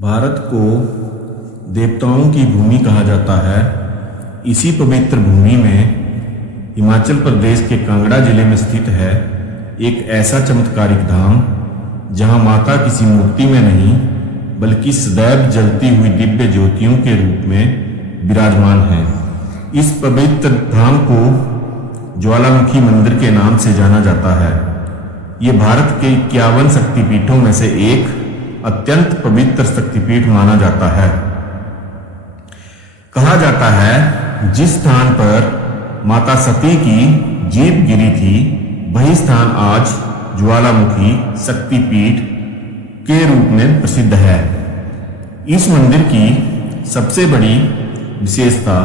भारत को देवताओं की भूमि कहा जाता है। इसी पवित्र भूमि में हिमाचल प्रदेश के कांगड़ा जिले में स्थित है एक ऐसा चमत्कारिक धाम जहां माता किसी मूर्ति में नहीं बल्कि सदैव जलती हुई दिव्य ज्योतियों के रूप में विराजमान है। इस पवित्र धाम को ज्वालामुखी मंदिर के नाम से जाना जाता है। ये भारत के 51 शक्तिपीठों में से एक अत्यंत पवित्र शक्तिपीठ माना जाता है। कहा जाता है जिस स्थान पर माता सती की जीभ गिरी थी वही स्थान आज ज्वालामुखी शक्तिपीठ के रूप में प्रसिद्ध है। इस मंदिर की सबसे बड़ी विशेषता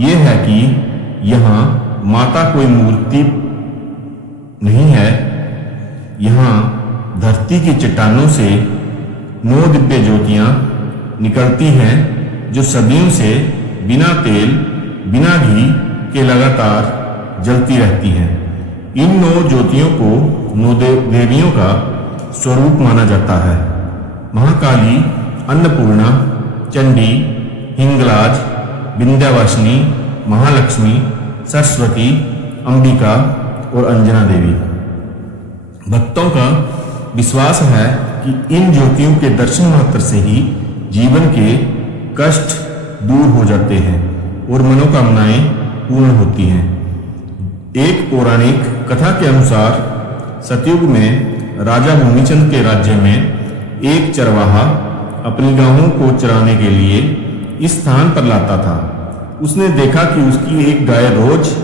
यह है कि यहाँ माता कोई मूर्ति नहीं है। यहाँ धरती की चट्टानों से 9 दिव्य ज्योतियां निकलती हैं जो सदियों से बिना तेल बिना घी के लगातार जलती रहती हैं। इन 9 ज्योतियों को 9 देवियों का स्वरूप माना जाता है। महाकाली, अन्नपूर्णा, चंडी, हिंगलाज, विंध्यवासिनी, महालक्ष्मी, सरस्वती, अंबिका और अंजना देवी। भक्तों का विश्वास है कि इन ज्योतियों के दर्शन मात्र से ही जीवन के कष्ट दूर हो जाते हैं और मनोकामनाएं पूर्ण होती हैं। एक पौराणिक कथा के अनुसार सतयुग में राजा भूमिचंद के राज्य में एक चरवाहा अपनी गायों को चराने के लिए इस स्थान पर लाता था। उसने देखा कि उसकी एक गाय रोज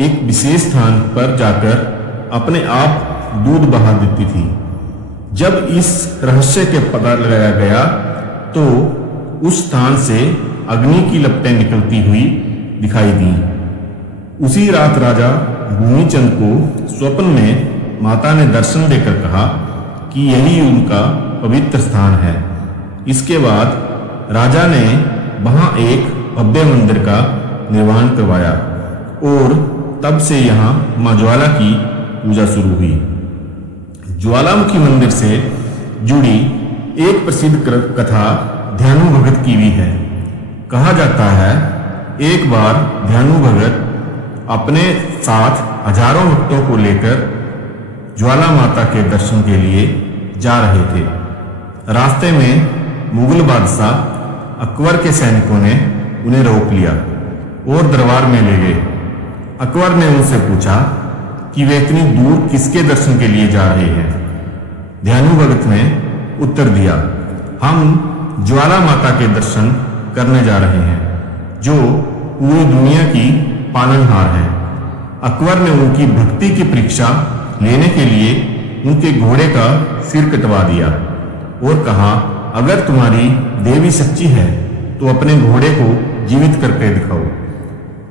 एक विशेष स्थान पर जाकर अपने आप दूध बहा देती थी। जब इस रहस्य के पता लगाया गया तो उस स्थान से अग्नि की लपटें निकलती हुई दिखाई दी। उसी रात राजा भूमिचंद को स्वप्न में माता ने दर्शन देकर कहा कि यही उनका पवित्र स्थान है। इसके बाद राजा ने वहां एक भव्य मंदिर का निर्माण करवाया और तब से यहाँ मां ज्वाला की पूजा शुरू हुई। ज्वालामुखी मंदिर से जुड़ी एक प्रसिद्ध कथा ध्यानु भगत की भी है। कहा जाता है एक बार ध्यानु भगत अपने साथ हजारों भक्तों को लेकर ज्वाला माता के दर्शन के लिए जा रहे थे। रास्ते में मुगल बादशाह अकबर के सैनिकों ने उन्हें रोक लिया और दरबार में ले गए। अकबर ने उनसे पूछा कि वे इतनी दूर किसके दर्शन के लिए जा रहे हैं। ध्यानु भगत ने उत्तर दिया, हम ज्वाला माता के दर्शन करने जा रहे हैं जो पूरी दुनिया की पालनहार है। अकबर ने उनकी भक्ति की परीक्षा लेने के लिए उनके घोड़े का सिर कटवा दिया और कहा, अगर तुम्हारी देवी सच्ची है तो अपने घोड़े को जीवित करके दिखाओ।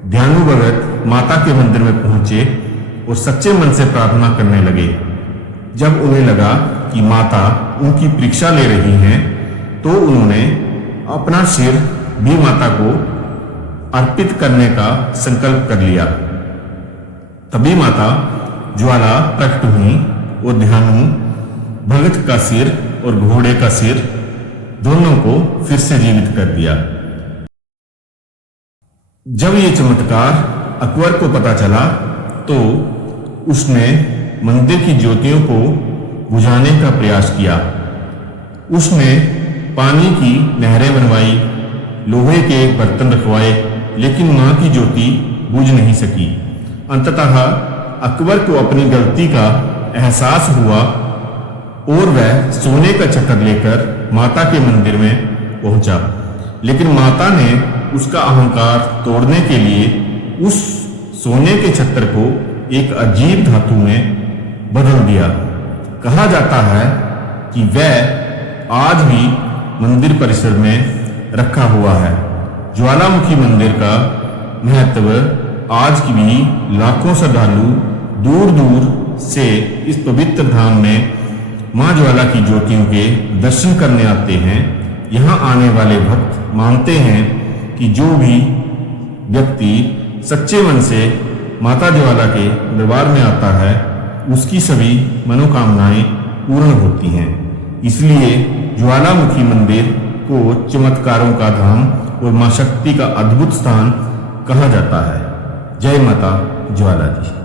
ध्यानु भगत माता के मंदिर में पहुंचे और सच्चे मन से प्रार्थना करने लगे। जब उन्हें लगा कि माता उनकी परीक्षा ले रही हैं तो उन्होंने अपना सिर भी माता को अर्पित करने का संकल्प कर लिया। तभी माता ज्वाला प्रकट हुई और ध्यानु भगत का सिर और घोड़े का सिर दोनों को फिर से जीवित कर दिया। जब ये चमत्कार अकबर को पता चला तो उसने मंदिर की ज्योतियों को बुझाने का प्रयास किया। उसने पानी की नहरें बनवाई, लोहे के बर्तन रखवाए, लेकिन मां की ज्योति बुझ नहीं सकी। अंततः अकबर को अपनी गलती का एहसास हुआ और वह सोने का छत्र लेकर माता के मंदिर में पहुंचा। लेकिन माता ने उसका अहंकार तोड़ने के लिए उस सोने के छत्र को एक अजीब धातु में बदल दिया। कहा जाता है कि वह आज भी मंदिर परिसर में रखा हुआ है। ज्वालामुखी मंदिर का महत्व आज की भी लाखों श्रद्धालु दूर दूर से इस पवित्र धाम में मां ज्वाला की ज्योतियों के दर्शन करने आते हैं। यहाँ आने वाले भक्त मानते हैं कि जो भी व्यक्ति सच्चे मन से माता ज्वाला के दरबार में आता है उसकी सभी मनोकामनाएं पूर्ण होती हैं। इसलिए ज्वालामुखी मंदिर को चमत्कारों का धाम और मां शक्ति का अद्भुत स्थान कहा जाता है। जय माता ज्वाला जी।